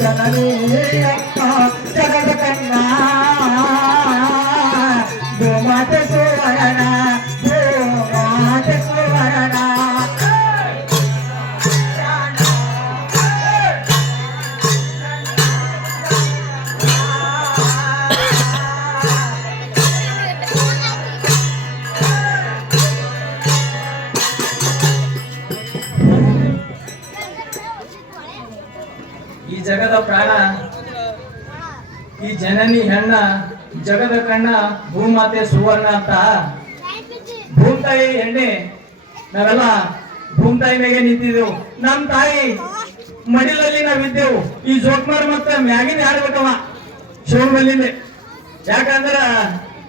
జననీ అక్క ಜಗದ ಪ್ರಾಣ. ಈ ಜನನಿ ಹೆಣ್ಣ, ಜಗದ ಕಣ್ಣ, ಭೂಮಾತೆ ಸುವರ್ಣ ಅಂತ. ಭೂಮ್ತಾಯಿ ಎಣ್ಣೆ ನಾವೆಲ್ಲ ಭೂಮ್ತಾಯಿ ಮೇಲೆ ನಿಂತಿದ್ದೆವು. ನಮ್ಮ ತಾಯಿ ಮಡಿಲಲ್ಲಿ ನಾವಿದ್ದೆವು ಈ ಜೋಕ್ಮಾರ್ ಮತ್ತೆ ಮ್ಯಾಗಿನ ಆಡ್ಬೇಕವ ಶಿವಮಲ್ಲಿಂದೆ ಯಾಕಂದ್ರ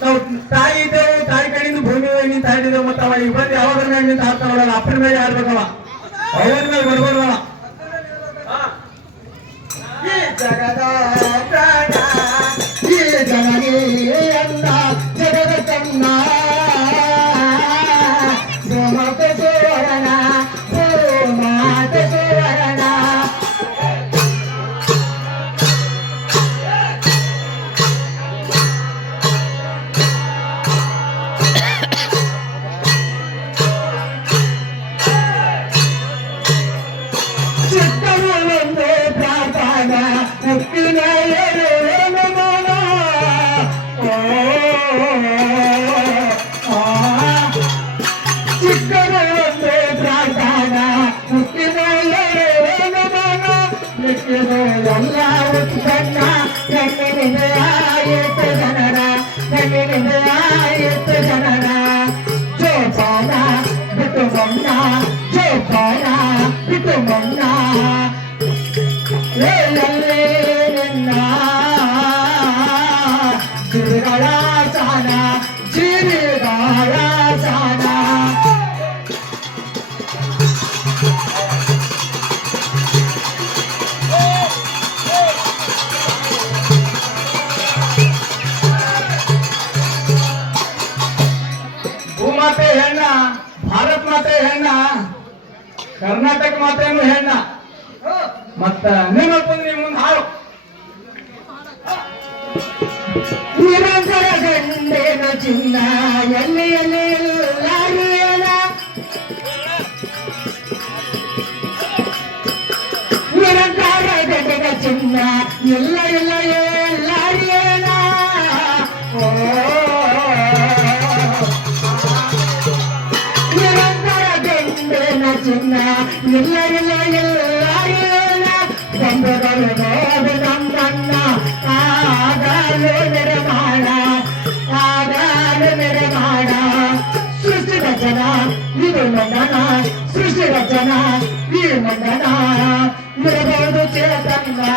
ನಾವು ತಾಯಿ ಇದ್ದೇವು, ತಾಯಿ ಕಡೆಯಿಂದ ಭೂಮಿ ಒಳಗೆ ನಿಂತ ಮತ್ತ ಅವ ಈಗ ನಿಂತ ಅಪ್ಪನ ಮೇಲೆ ಆಡ್ಬೇಕವ ಅವನ ಮೇಲೆ ಬರ್ಬಾರ್ದವ. ¡Gracias! ಹೆಣ್ಣ ಭಾರತ್ ಮಾತೆ ಹೆಣ್ಣ ಕರ್ನಾಟಕ ಮಾತೆಯನ್ನು ಹೆಣ್ಣ. ಮತ್ತ ನಿಮ್ಮ ಮುಂದೆ ಹಾಡು ಚಿನ್ನ ಎಲ್ಲಿ ಎಲ್ಲಿ ಎಲ್ಲಾರಿಯನ ನಿರಂತರ ಗಂಡನ ಚಿನ್ನ ಎಲ್ಲ ಎಲ್ಲ ಎಲ್ಲಾರಿಯನ ಓ ನಿರಂತರ ಗಂಡನ ಚಿನ್ನ ಎಲ್ಲ ಎಲ್ಲ ಎಲ್ಲಾರಿಯನ ಬಂಧಗಳು ನೋಡು ನಮ್ಮನ್ನ ಆಗಲು ನಿರ್ಮಾಣ సృష్టి రచన నీరు మందన సృష్టి రచన నీరు మందన నిలబోదు చేతంగా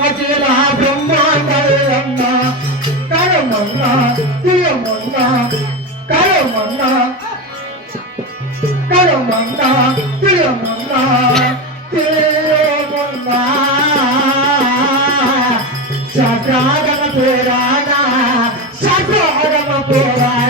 అఖిల బ్రహ్మాండమ్మ కరమన్న ప్రియమన్న కరమన్న కరమన్న ప్రియమన్న ప్రియమన్న సకాగమ పురాణ సకాగమ పురాణ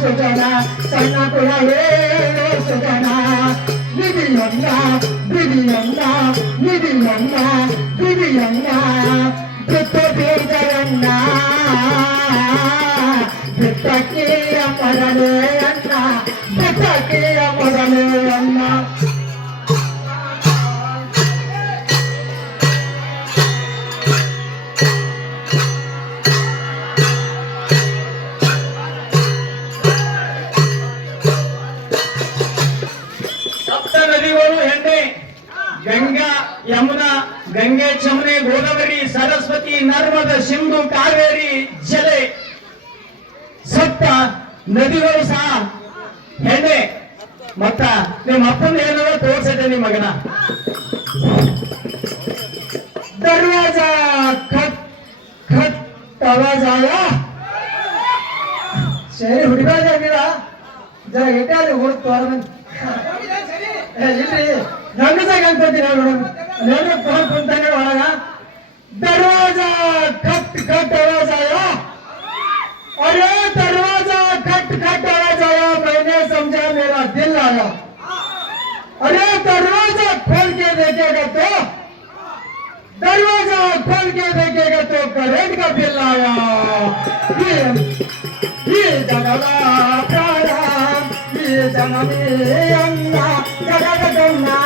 సుజన సన్న కులవే సుజన విధియన్న విధియన్న విధియన్న విధియన్న దుఃఖ బీజయన్న దుఃఖకీయ మొదలే అన్న దుఃఖకీయ మొదలే అన్న ನದಿಗಳು ಸಹ ಎಣ್ಣೆ ಮತ್ತ ನಿಮ್ಮ ಅಪ್ಪನ ಏನೋ ತೋರ್ಸಿದೆ ನಿಮ್ಮ ಮಗನ दरवाजा खट खट आवाज आया ಶರಿ ಹುಡುಗಾದ ಜರ ಏಟಾದ್ರೆ ಹುಡುಕ್ ತೋರ ಇಲ್ರಿ ನಂಗಸಾಗ ಅನ್ಕೋತೀನಿ ನೋಡೋಣ ನೋಡ್ರಿ ಫೋನ್ ಕುಂತಾನೆ ಒಳಗ दरवाजा खट खट आवाज आया अरे दरवाजा खट आवाज़ आया मैंने समझा मेरा दिल आया। अरे दरवाज़ा खोल के देखेगा तो दरवाज़ा खोल के देखेगा तो करेंट का बिल आया। ये ये जगला प्राणा ये जनमे अन्ना जगदन्ना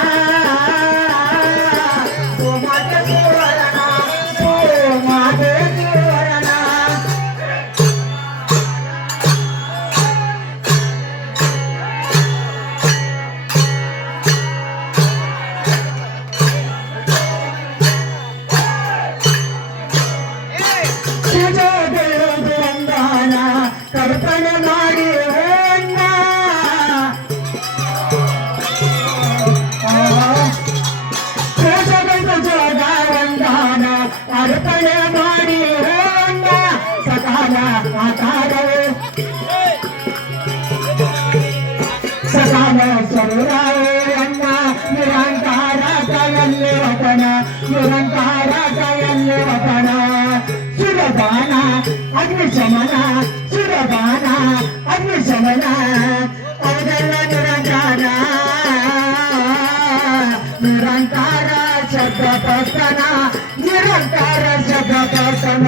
ಕೈಯಲ್ಲಿ ವತನ ನಿರಂಕಾರ ಕೈಯಲ್ಲಿ ವತನ ಸುರಪಾನ ಅಗ್ನಿಶಮನ ಸುರಪಾನ ಅಗ್ನಿಶಮನ ಅವೆಲ್ಲ ನಿರಂಕಾರ ನಿರಂಕಾರ ಶಬ್ದ ಪರ್ತನ ನಿರಂಕಾರ ಶಬ್ದ ಪರ್ತನ